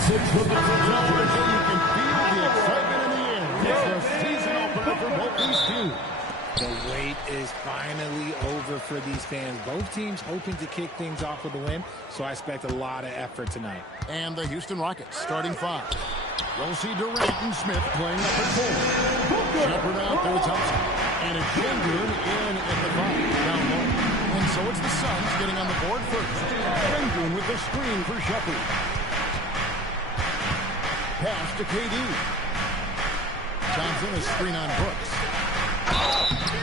26 with the possession. You can feel the excitement in the air. It's the season opener for both these teams. The wait is finally over for these fans. Both teams hoping to kick things off with a win, so I expect a lot of effort tonight. And the Houston Rockets starting 5. We'll see Durant and Smith playing up at 4. Shepard out there with Thompson. And it's Shengun in at the 5, down low. And so it's the Suns getting on the board first. Shengun with the screen for Shepard. Pass to KD. Thompson is screen on Brooks.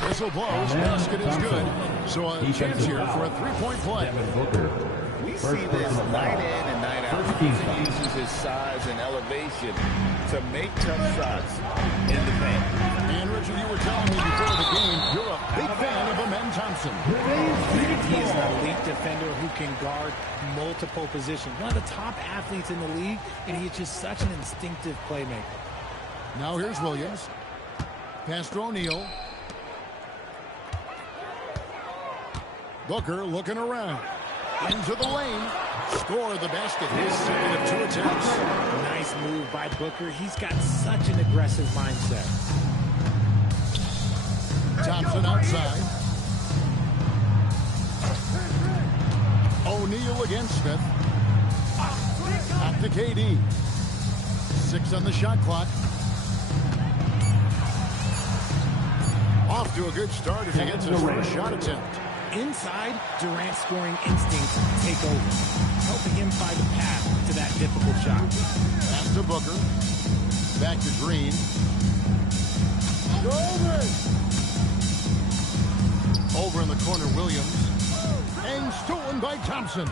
Whistle blows, basket is good. So a chance here for a three-point play. We see this night in and night out. He uses his size and elevation to make tough shots in the paint. And Richard, you were telling me before the game, you're a big fan of Amen Thompson. He is an elite defender who can guard multiple positions. One of the top athletes in the league, and he's just such an instinctive playmaker. Now here's Williams. Pass to O'Neal. Booker looking around. Into the lane. Score the basket. His second of 2 attempts. Nice move by Booker. He's got such an aggressive mindset. Thompson outside. O'Neal against Smith. Back to KD. 6 on the shot clock. Off to a good start as he gets his first shot attempt. Inside, Durant's scoring instincts take over, helping him find a path to that difficult shot. Pass to Booker. Back to Green. Over in the corner, Williams. And stolen by Thompson.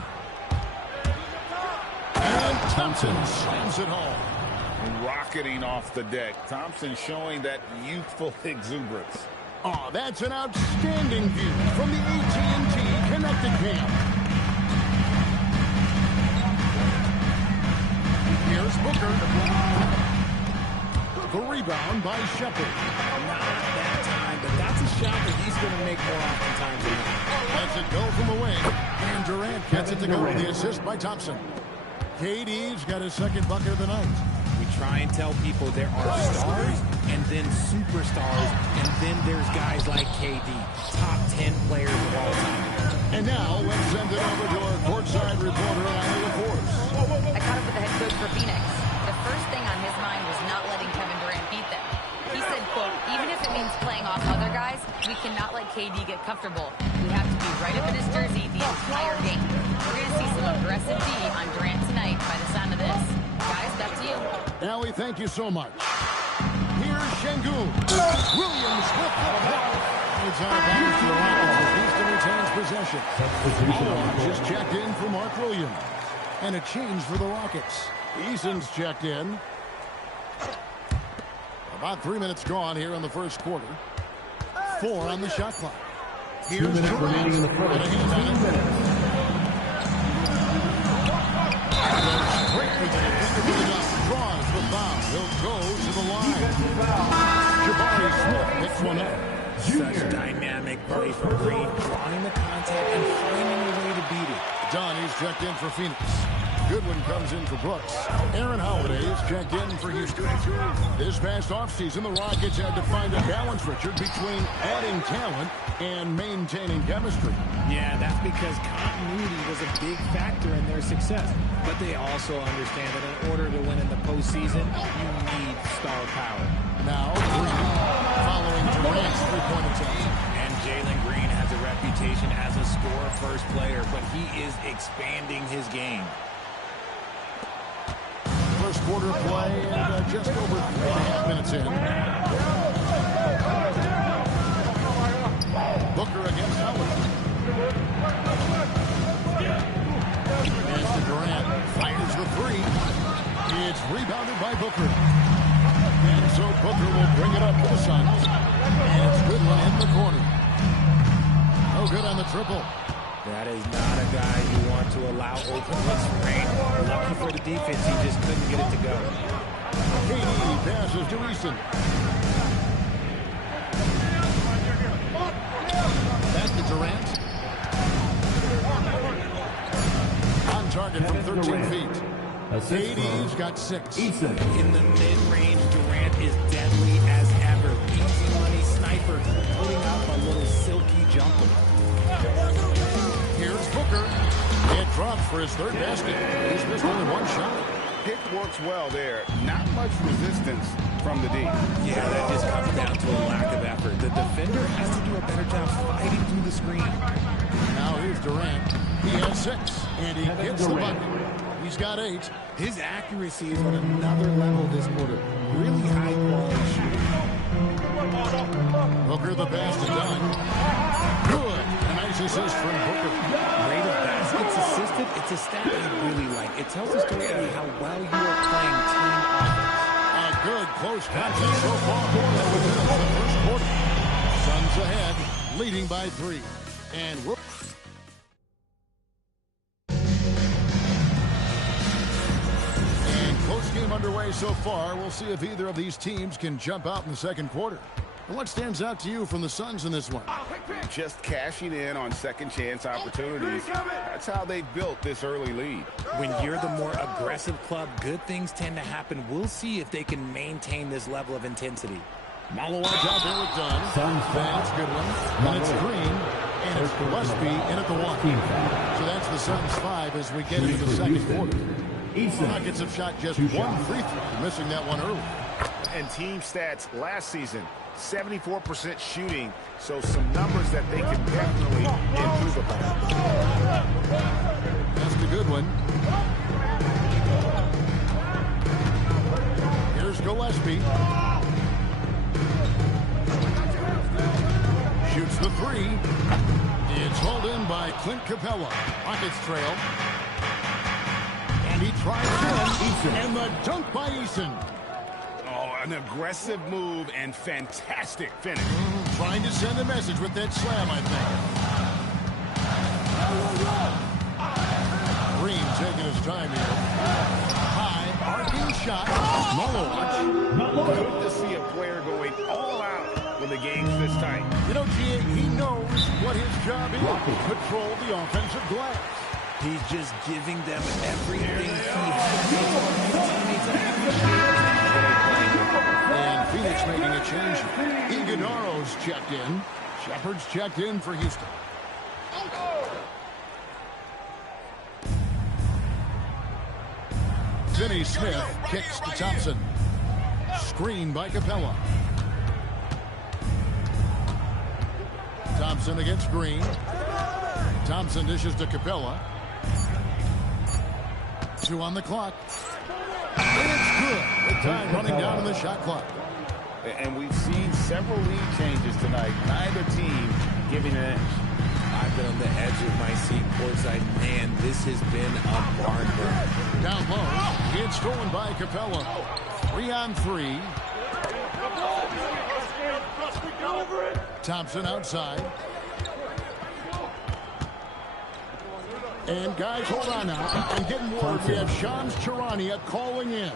And Thompson slams it home. Rocketing off the deck. Thompson showing that youthful exuberance. Oh, that's an outstanding view from the AT&T Connected Cam. Here's Booker. The rebound by Shepard. Not that time, but that's a shot that he's going to make more oftentimes than not. Lets it go from the wing. And Durant gets it to go with the assist by Thompson. KD's got his second bucket of the night. We try and tell people there are stars and then superstars, and then there's guys like KD, top 10 players of all time. And now let's send it over to our courtside reporter, Allie LaForce. I caught up with the head coach for Phoenix. The first thing on his mind was not letting Kevin Durant beat them. He said, quote, even if it means playing off other guys, we cannot let KD get comfortable. We have to be right up in his jersey the entire game. We're going to see some aggressive D on Durant tonight by the sound of this. Guys, back to you. Allie, thank you so much. Here's Shengun. Williams with the block. It's out of bounds to the Rockets as Houston retains possession. Allen just checked in for Mark Williams. And a change for the Rockets. Eason's checked in. About 3 minutes gone here in the first quarter. 4 on the shot clock. Here's 2 minutes remaining in the first. 2 minutes. Draws the foul. He'll go to the line. Jabari Smith picks one up. Such dynamic play from Green, drawing the contact and finding a way to beat it. Donnie's checked in for Phoenix. Goodwin comes in for Brooks. Aaron Holiday is checked in for Houston. This past offseason, the Rockets had to find a balance, Richard, between adding talent and maintaining chemistry. Yeah, that's because continuity was a big factor in their success. But they also understand that in order to win in the postseason, you need star power. Now, Green, following Durant's three-point attempt. And Jalen Green has a reputation as a score-first player, but he is expanding his game. First quarter play and just over 3.5 minutes in. Booker against Howard. As to Durant, fires the three. It's rebounded by Booker. And so Booker will bring it up to the Suns. And it's Goodwin in the corner. No good on the triple. That is not a guy you want to allow open looks for rain. Lucky for the defense, he just couldn't get it to go. KD passes to Easton. Back to Durant. On target from 13 feet. Assist KD's from got 6. Eason. In the mid-range, Durant is deadly as ever. Easy money sniper, putting up a little silky jumper. Here's Booker. It drops for his 3rd basket. He's missed only 1 shot. Pick works well there. Not much resistance from the D. Yeah, that just comes down to a lack of effort. The defender has to do a better job fighting through the screen. Now here's Durant. He has 6, and he gets the bucket. He's got 8. His accuracy is on another level this quarter. Really high-quality shooting. Booker the pass to Dunn. Good. A nice assist from Booker. Rate of baskets assisted, it's a stat I really like. It tells the story about how well you are playing team offense. A good close contest so far. That was in the first quarter. Suns ahead, leading by 3. And whoops. And close game underway so far. We'll see if either of these teams can jump out in the second quarter. And what stands out to you from the Suns in this one? Just cashing in on second chance opportunities. That's how they built this early lead. When you're the more aggressive club, good things tend to happen. We'll see if they can maintain this level of intensity. Mallow out there with Dunn. That's a good one. And it's Green. And it's Gillespie in at the 1. So that's the Suns 5 as we get into the second quarter. Rockets have shot just 1 free throw, missing that one early. And team stats last season, 74% shooting, so some numbers that they can definitely improve upon. That's a good one. Here's Gillespie. Shoots the 3. It's hauled in by Clint Capella. Rockets trail. And he tries again. And the dunk by Eason. Oh, an aggressive move and fantastic finish. Trying to send a message with that slam, I think. Green taking his time here. High, arcing shot. Good to see a player going all out when the game's this tight. You know, G.A., he knows what his job is. Control the offensive glass. He's just giving them everything he has. And Phoenix making a change. Iguodala's checked in. Shepard's checked in for Houston. Finney Smith kicks to Thompson. Screen by Capella. Thompson against Green. Thompson dishes to Capella. 2 on the clock. And it's good. With time running down in the shot clock. And we've seen several lead changes tonight. Neither team giving an inch. I've been on the edge of my seat courtside. Man, this has been a barn burner. Down low. It's stolen by Capella. 3 on 3. Thompson outside. And guys, hold on now. I'm getting word we have Shams Charania calling in.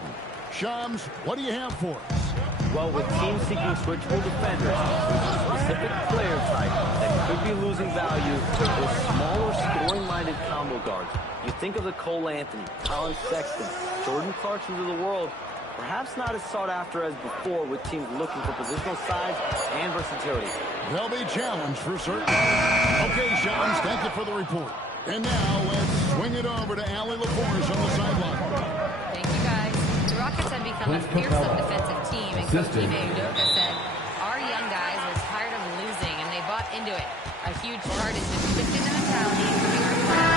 Shams, what do you have for us? Well, with teams seeking switchable defenders, there's a specific player type that could be losing value with smaller scoring-minded combo guards. You think of the Cole Anthony, Colin Sexton, Jordan Clarksons of the world, perhaps not as sought after as before with teams looking for positional size and versatility. They'll be challenged for certain. Okay, Shams, thank you for the report. And now let's swing it over to Allie LaForce on the sideline. Thank you, guys. The Rockets have become a fearsome defensive team, and Coach Ime said, our young guys were tired of losing, and they bought into it. A huge part is just shifting the mentality, improving our play.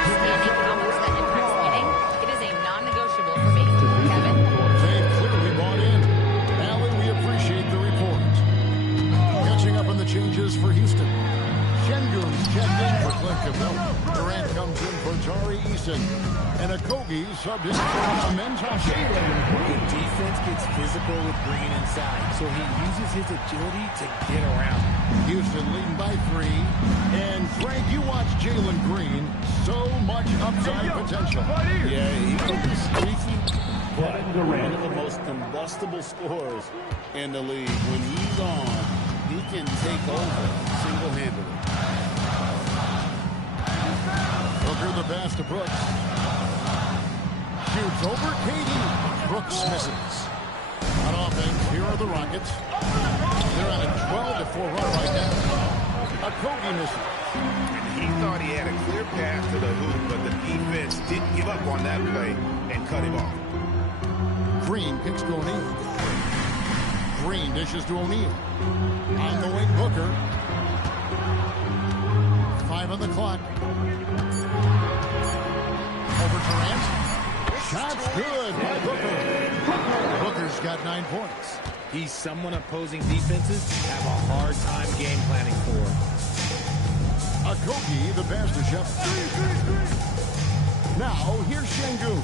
Understanding how much that impacts winning, it is a non-negotiable for me. Kevin? They've clearly bought in. Allie, we appreciate the report. Catching up on the changes for Houston. Şengün's checked in for Clint Capella. Durant comes in for Tari Eason. And Okogie subbed in for Mentashe. The defense gets physical with Green inside, so he uses his agility to get around. Houston leading by 3. And Frank, you watch Jalen Green. So much upside potential. Yeah, he can be streaky, but one of the most combustible scorers in the league. When he's on, he can take over single-handedly. Booker the pass to Brooks. shoots over KD. Brooks misses. On offense, here are the Rockets. They're on a 12-4 run right now. A Kobe misses. He thought he had a clear path to the hoop, but the defense didn't give up on that play and cut him off. Green kicks to O'Neal. Green dishes to O'Neal. On the wing, Booker. 5 on the clock. Over Durant. Shot's good by Booker. Booker's got 9 points. He's someone opposing defenses have a hard time game planning for. Akogi, the pass to Shep. Now, here's Şengün.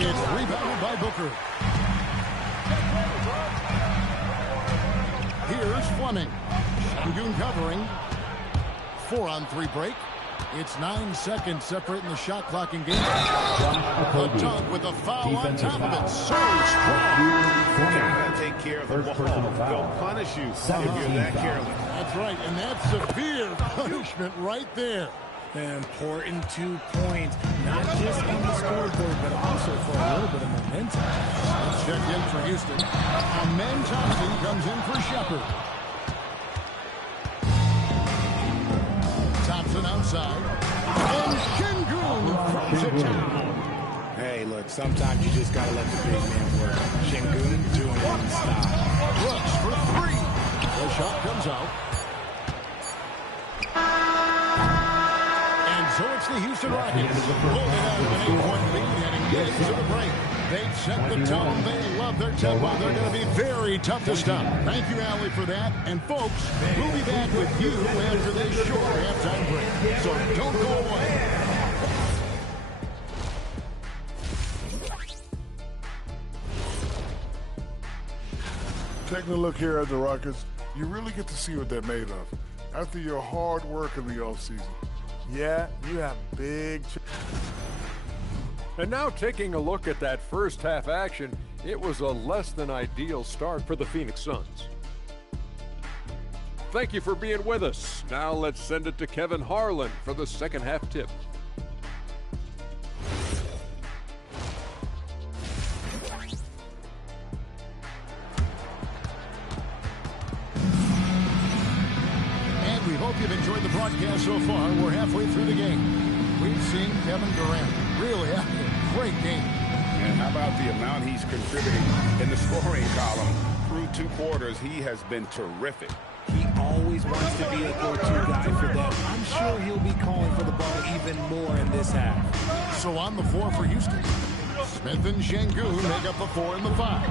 It's rebounded by Booker. Here's Fleming. Şengün covering. 4-on-3 break. It's 9 seconds separating the shot clock and game. A dunk with a foul on top of it. So strong. Gotta take care of the ball. They'll punish you if you're that careless. That's right, and that's severe punishment right there. Important 2 points, not just on the scoreboard, but also for a little bit of momentum. Let's check in for Houston. Amen Thompson comes in for Shepard. Thompson outside. And Şengün throws it down. Hey, look, sometimes you just gotta let the big man work. Şengün doing it in style. Brooks for 3. The shot comes out. And so it's the Houston Rockets holding out of an 8-point lead heading into the break. They set the tone. They love their tempo. They're going to be very tough to stop. Thank you, Allie, for that. And, folks, we'll be back with you after this short halftime break. So don't go away. Taking a look here at the Rockets, you really get to see what they're made of. After your hard work in the offseason, yeah, you have big... And now taking a look at that first half action, it was a less than ideal start for the Phoenix Suns. Thank you for being with us. Now let's send it to Kevin Harlan for the second half tip. And we hope you've enjoyed the broadcast so far. We're halfway through the game. We've seen Kevin Durant really have a great game. And how about the amount he's contributing in the scoring column? Through 2 quarters, he has been terrific. He always wants to be a go-to guy for them. I'm sure he'll be calling for the ball even more in this half. So on the floor for Houston, Smith and Şengün make up the 4 and the 5.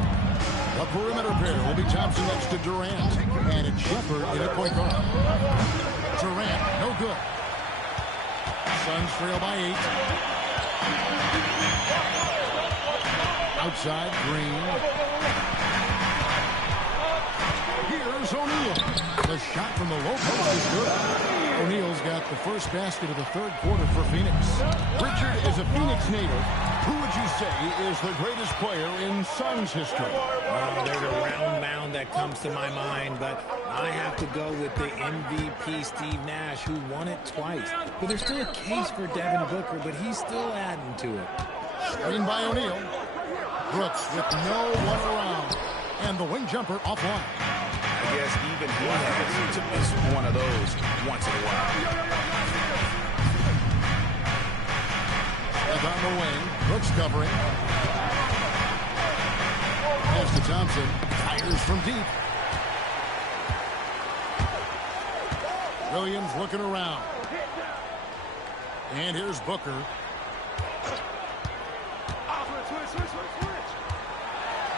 The perimeter pair will be Thompson next to Durant, and it's Shepard in a point guard. Durant, no good. Suns trail by 8. Outside, Green. Here's O'Neal. The shot from the low post is good. O'Neal's got the first basket of the 3rd quarter for Phoenix. Richard is a Phoenix native. Who would you say is the greatest player in Suns history? There's a round mound that comes to my mind, but I have to go with the MVP Steve Nash, who won it twice. But there's still a case for Devin Booker, but he's still adding to it. Screen by O'Neal. Brooks with no one around. And the wing jumper offline. I guess even he has to miss one of those once in a while. And on the wing, Brooks covering. Pass to Thompson. Fires from deep. Williams looking around. And here's Booker.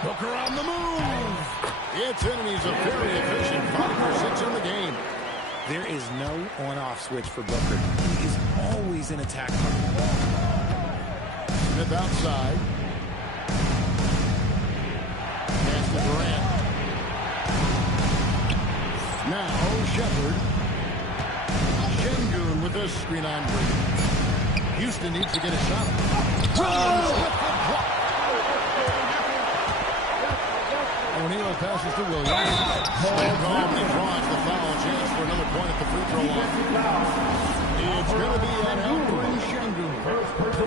Booker on the move. It's in, and he's a very efficient 5 for 6 in the game. There is no on-off switch for Booker. He is always in attack mode. Smith outside. Pass to Durant. Now Shepard. Şengün with the screen on Green. Houston needs to get a shot. O'Neal passes to Williams. Calmly draws the foul, chance for another point at the free throw line. It's going to be an Alperen Şengün.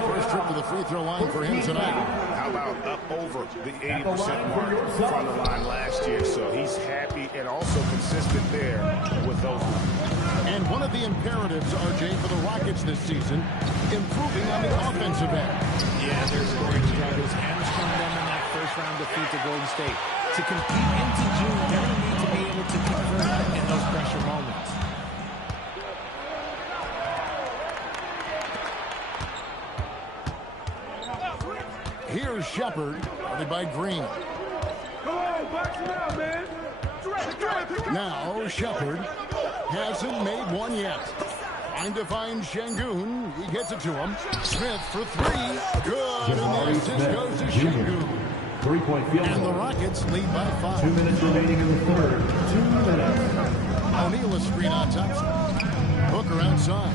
first trip to the free throw line for him tonight. How about up over the 80% mark from the line last year? So he's happy and also consistent there with those. And one of the imperatives, RJ, for the Rockets this season, improving on the offensive end. Yeah, their scoring struggles hamstrung them in that first-round defeat to Golden State. To compete into June, they're going to need to be able to convert in those pressure moments. Here's Shepard, guarded by Green. Now Shepard hasn't made one yet. Trying to find Şengün. He gets it to him. Smith for three. Good. And the assist goes to Şengün. 3-point field And the goal. Rockets lead by 5. 2 minutes remaining in the third. 2 minutes. O'Neal a screen on Thompson. Booker outside.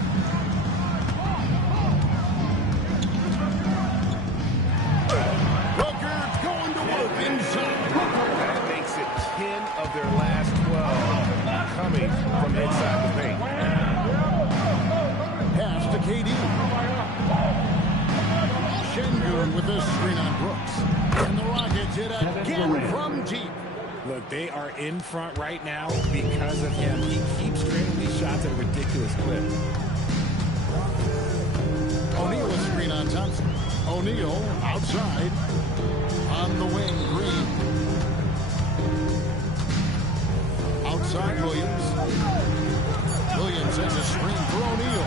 Booker's going to work inside. That makes it 10 of their last 12 coming from inside the paint. Pass to KD. Şengün with this screen on Brooks. And the Rockets hit again from deep. Look, they are in front right now because of him. He keeps draining these shots at a ridiculous clip. O'Neal a screen on Thompson. O'Neal outside. On the wing, Green. Outside, Williams. Williams has a screen for O'Neal.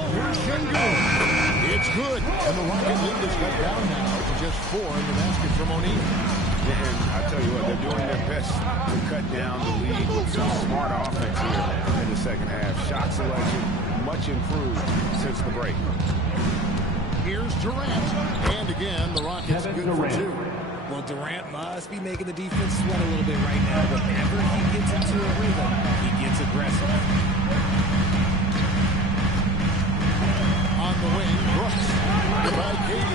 Over Şengün. It's good. And the Rocket lead is cut down now to just 4 in the basket from O'Neal. And I tell you what, they're doing their best to cut down the lead with some smart offense here in the second half. Shot selection much improved since the break. Here's Durant. And again, the Rockets good for 2. Well, Durant must be making the defense sweat a little bit right now. Whenever he gets into a rhythm, he gets aggressive. On the wing, Brooks. By KD.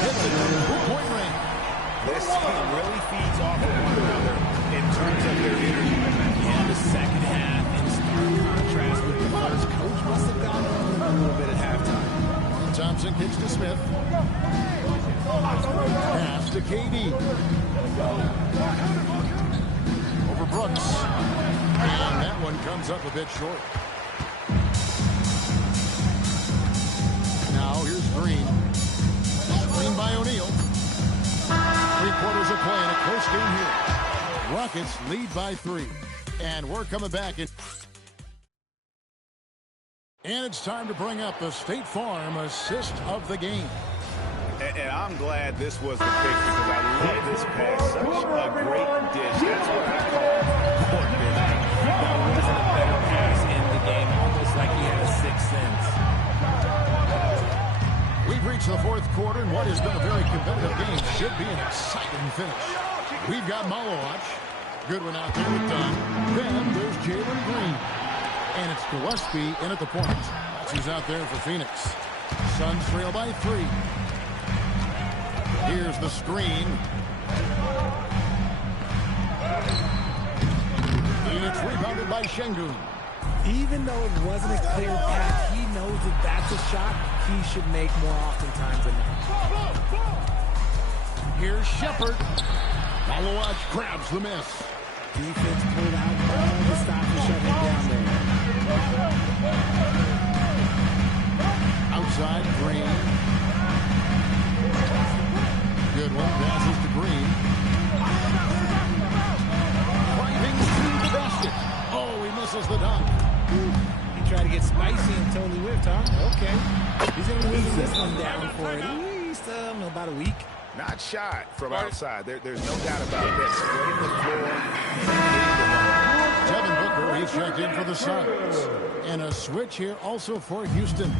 Hits it from 2-point range. This team really feeds off of one another in terms of their energy. Yeah, the second half in stark contrast with the first. Coach must have gotten on a little bit at halftime. Thompson kicks to Smith. Pass to KD. Over Brooks. And that one comes up a bit short. Now here's Green. Screen by O'Neal. 3 quarters of play in a close game here. Rockets lead by 3. And we're coming back in. And it's time to bring up the State Farm assist of the game. And I'm glad this was the pick because I love this pass. Such a great dish. That's what I call court vision. That wasn't a better pass in the game, almost like he had a sixth sense. We've reached the 4th quarter, and what has been a very competitive game should be an exciting finish. We've got Malowacz. Good one out there with Dunn. Then there's Jalen Green. And it's Gillespie in at the point. He's out there for Phoenix. Suns trail by 3. Here's the screen. It's rebounded by Şengün. Even though it wasn't a clear pass, he knows that that's a shot he should make more oftentimes than not. Here's Shepard. Malowacz grabs the miss. Defense pulled out all the stop and shut him down there. Outside, Green. Good one. Passes to Green. Driving to the basket. Oh, he misses the dunk. He tried to get spicy and totally whipped, huh? Okay. He's going to lose this one down for at least about a week. Not shot from outside. There's no doubt about that. Spreading the floor. Devin Booker, he's checked in for the Suns. And a switch here also for Houston.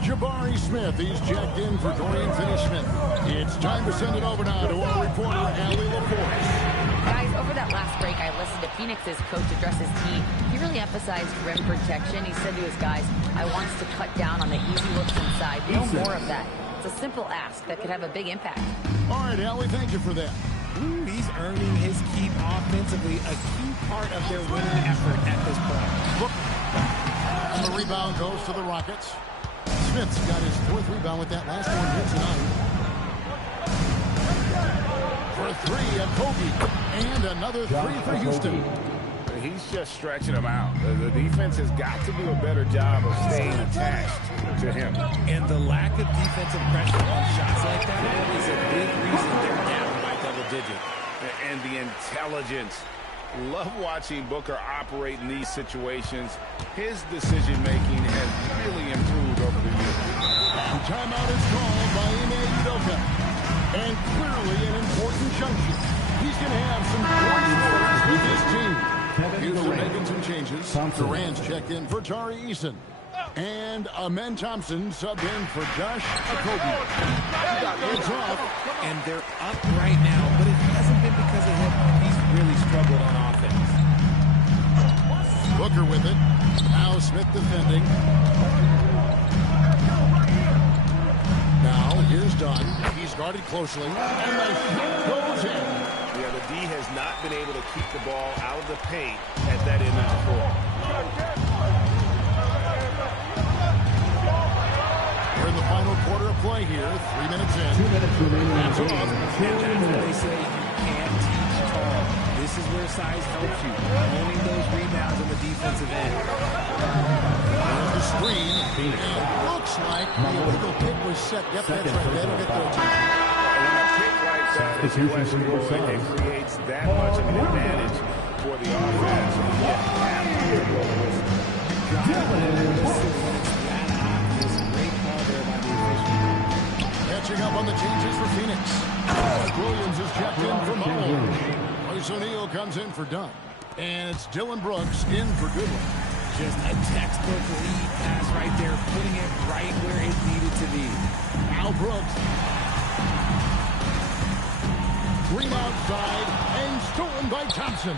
Jabari Smith, he's checked in for Dorian Finney-Smith. It's time to send it over now to our reporter, Allie LaForce. Guys, over that last break, I listened to Phoenix's coach address his team. He really emphasized rim protection. He said to his guys, I want us to cut down on the easy looks inside. No more of that. It's a simple ask that could have a big impact. All right, Allie, thank you for that. He's earning his keep offensively, a key part of their winning effort at this point. Look. And the rebound goes to the Rockets. Smith's got his 4th rebound with that last one here tonight. For 3 at Kobe. And another 3 for Houston. He's just stretching him out. The defense has got to do a better job of staying attached to him. And the lack of defensive pressure on shots like that is a big reason they're down by double digits. And the intelligence. Love watching Booker operate in these situations. His decision-making has really improved over the years. Timeout is called by NBA2K. And clearly an important junction. He's going to have some great stories with his team. Houston making some changes. Durant's checked in for Tari Eason. And Amen Thompson subbed in for Josh Okogie. It's off. And they're up right now, but it hasn't been because of him. He's really struggled on offense. Booker with it. Now Smith defending. Now here's Dunn. He's guarded closely. And the shot goes in. Yeah, the D has not been able to keep the ball out of the paint at that end of the floor. We're in the final quarter of play here. 3 minutes in. 2 minutes remaining. And that's what they say, you can't teach tall. This is where size helps you. Owning those rebounds on the defensive end. There's the screen. And it looks like the illegal pick was set. Yep, that's right. That'll get their attention. Substitution for it creates that much of an advantage for the offense. Catching up on the changes for Phoenix. Williams is checked in for Mullins. Royce O'Neal comes in for Dunn. And it's Dylan Brooks in for Goodwin. Just a textbook lead pass right there, putting it right where it needed to be. Now Brooks. Green outside and stolen by Thompson.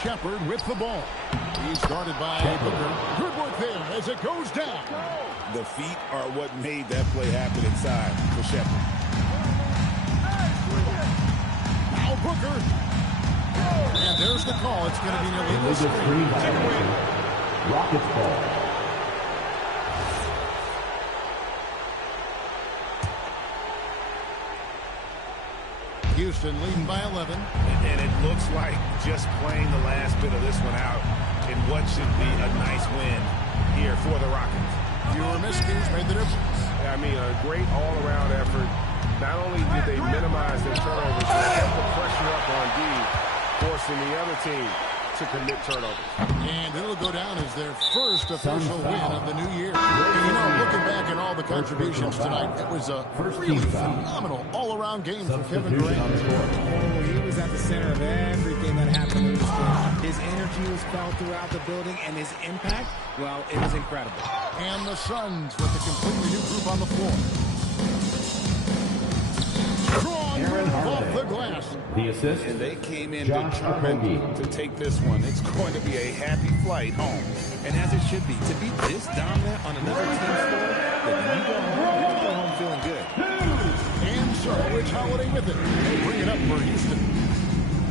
Shepard with the ball. He's guarded by Booker. Good work there as it goes down. The feet are what made that play happen inside for Shepard. Now Booker. And there's the call. It's going to be an illegal screen. Rockets ball. Houston leading by 11. And it looks like just playing the last bit of this one out in what should be a nice win here for the Rockets. Fewer miscues made the difference. I mean, a great all-around effort. Not only did they minimize their turnovers, but they kept the pressure up on D, forcing the other team to commit turnovers. And it'll go down as their first official win of the new year. And you know, looking back at all the contributions tonight, it was a really phenomenal all-around game for Kevin Durant. Oh, he was at the center of everything that happened in this game. His energy was felt throughout the building, and his impact, well, it was incredible. And the Suns with a completely new group on the floor. Strong move off the glass. The assist. And they came in determined to take this one. It's going to be a happy flight home. And as it should be, to be this dominant on another team's floor, that you go home feeling good. And so Rich Holiday with it. They bring it up for Houston.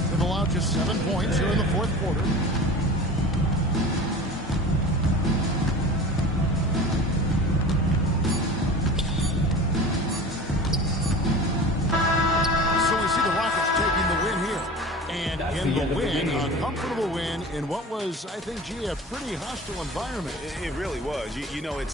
They've allowed just 7 points here in the fourth quarter. In the win, a comfortable win in what was, I think, a pretty hostile environment. It really was. You know, it's